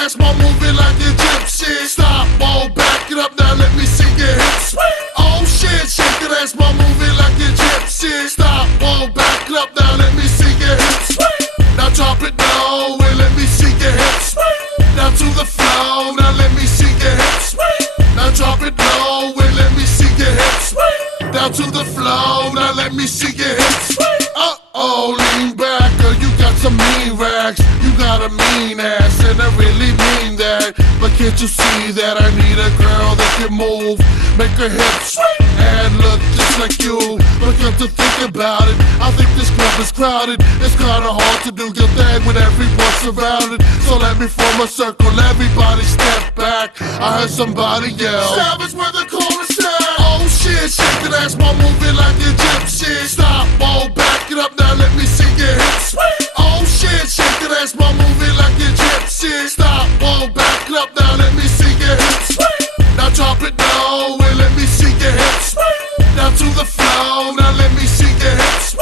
ass while moving like a gypsy. Stop, whoa, back it up now, let me see your hips. Oh shit, shake that ass while moving like a gypsy. Stop, whoa, back it up now, let me see your hips. Now drop it low and let me see your hips. Now to the flow, now let me see your hips. Now drop it low and let me see your hips. Down to the flow, now let me see your hips. Uh-oh, lean back, girl, you got some mean racks. You got a mean ass, and I really mean that. But can't you see that I need a girl that can move, make her hips and look just like you? But come to think about it, I think this club is crowded. It's kinda hard to do your thing when everyone's surrounded. So let me form a circle, everybody step back. I heard somebody yell, Savage where the chorus at. Oh shit, shake that ass while moving like a gypsy. Stop, whoa, back it up now, let me see your hips. Oh shit, shake that ass while moving like a gypsy. Stop, whoa, back it up now, let me see your hips. Now drop it low and let me see your hips. Now to the flow, now let me see your hips.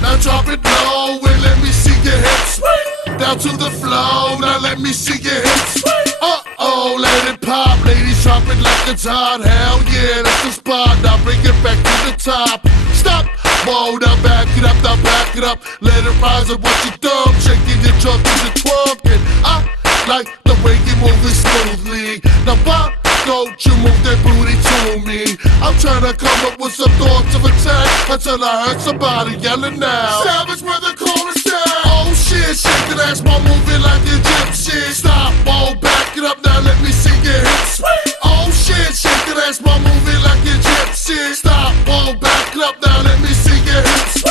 Now drop it low and let me see your hips. Down to the flow, now let me see your hips. Uh-oh, let it pop, ladies drop it like it's hot. Hell yeah, that's the spot, now bring it back to the top. Stop, whoa, now back it up, now back it up. Let it rise up what you dumb, shaking your trunk as you twerking. I like the way you move it smoothly. Now why don't you move that booty to me? I'm trying to come up with some thoughts of attack until I heard somebody yelling now, Savage where the chorus at. Oh shit, shake that ass while moving like a gypsy. Stop, whoa, back it up now, let me see your hips. Oh shit, shake that ass while moving like a gypsy. Stop, whoa, back it up now, let me see your hips.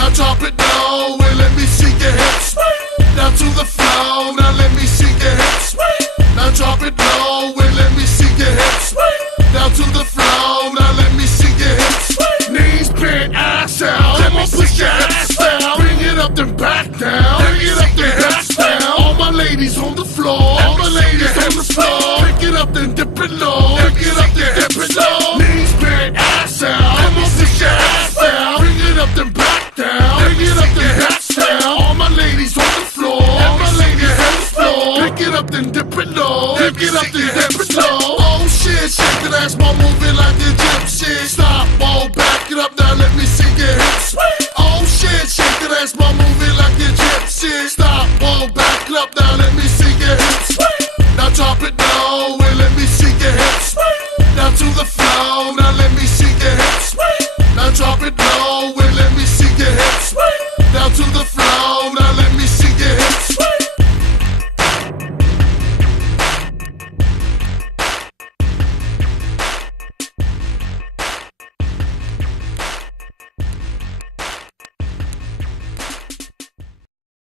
Now drop it low and let me see your hips. Now to the flow, now let me see your hips. Now drop it low and let me see your hips. Now to the flow, now let me see your hips. Knees bent, ass out. Come on, push your ass down. Bring it up then back down. Bring it up then back down. All my ladies on the floor. All my ladies on the floor. Pick it up then dip it low. Pick it up then dip it low. Knees bent, ass out. Come on, push your ass down. Bring it up then back down. Bring it up then back down. All my ladies on the floor. All my ladies on the floor. Pick it up then dip it low. Pick it up then dip it low. Oh shit, shake that ass while moving like a gypsy. Stop, whoa, back it up now, let me see your hips. Oh shit, shake that ass while moving like a gypsy. Stop, whoa, back it up now, let me see your hips. Now drop it low and let me see your hips. Now to the